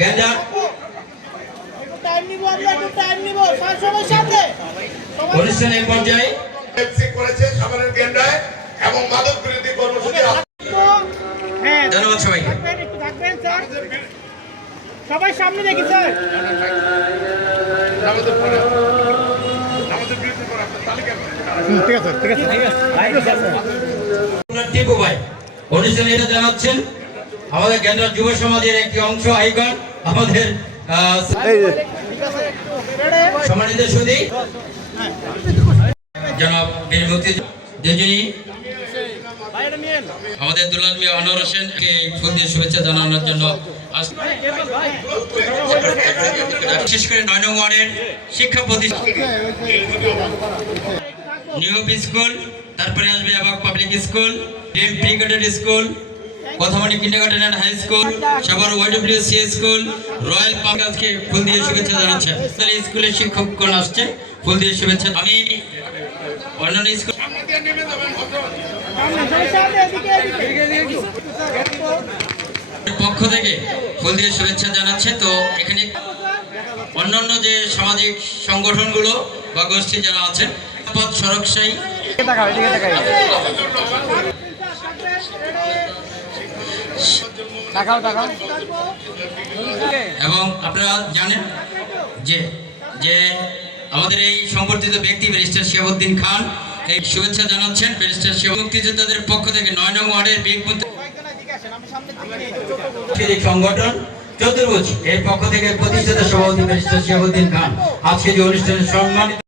গেন্ডার অনুষ্ঠানের পর্যায়ে করেছে সাভারের গেন্ডায় এবং মাদক বিরোধী কর্মসূচি। ধন্যবাদ সবাইকে। সবাই সামনে দেখি স্যার। ঠিক আছে টিপু ভাই অনুষ্ঠানে এটা জানাচ্ছেন আমাদের গেন্ডার যুব সমাজের একটি অংশ আইকন আমাদের সম্মানিত সুধী জনাব বীর মুক্তিযোদ্ধা আমাদের দুলাল মিয়া আনোয়ার হোসেনকে ফুল দিয়ে শুভেচ্ছা জানানোর জন্য বিশেষ করে ৯ নং ওয়ার্ডের শিক্ষা প্রতিষ্ঠান নিউ স্কুল, তারপরে আসবে আবার public school, pre cadet school, কথামানি kindergarten and high school, Savar YWC school, royal পার্ককে ফুল দিয়ে শুভেচ্ছা জানাচ্ছেন। স্কুলের শিক্ষকগণ আসছে ফুল দিয়ে শুভেচ্ছা। আমি অন্যান্য স্কুল পক্ষ থেকে ফুল দিয়ে শুভেচ্ছা জানাচ্ছে। তো এখানে অন্যান্য যে সামাজিক সংগঠনগুলো বা গোষ্ঠী যারা আছেন পথ সড়কসাই এবং আপনারা জানেন যে যে আমাদের এই সংবর্ধিত ব্যক্তি ব্যারিস্টার শিহাবুদ্দিন খান এই শুভেচ্ছা জানাচ্ছেন। ব্যারিস্টার মুক্তিযোদ্ধাদের পক্ষ থেকে ৯ নং ওয়ার্ডের সংগঠন চতুর্ভুজ এর পক্ষ থেকে প্রতিষ্ঠাতা সভাপতি ব্যারিস্টার শিহাবুদ্দিন খান আজকে যে অনুষ্ঠানে সম্মানিত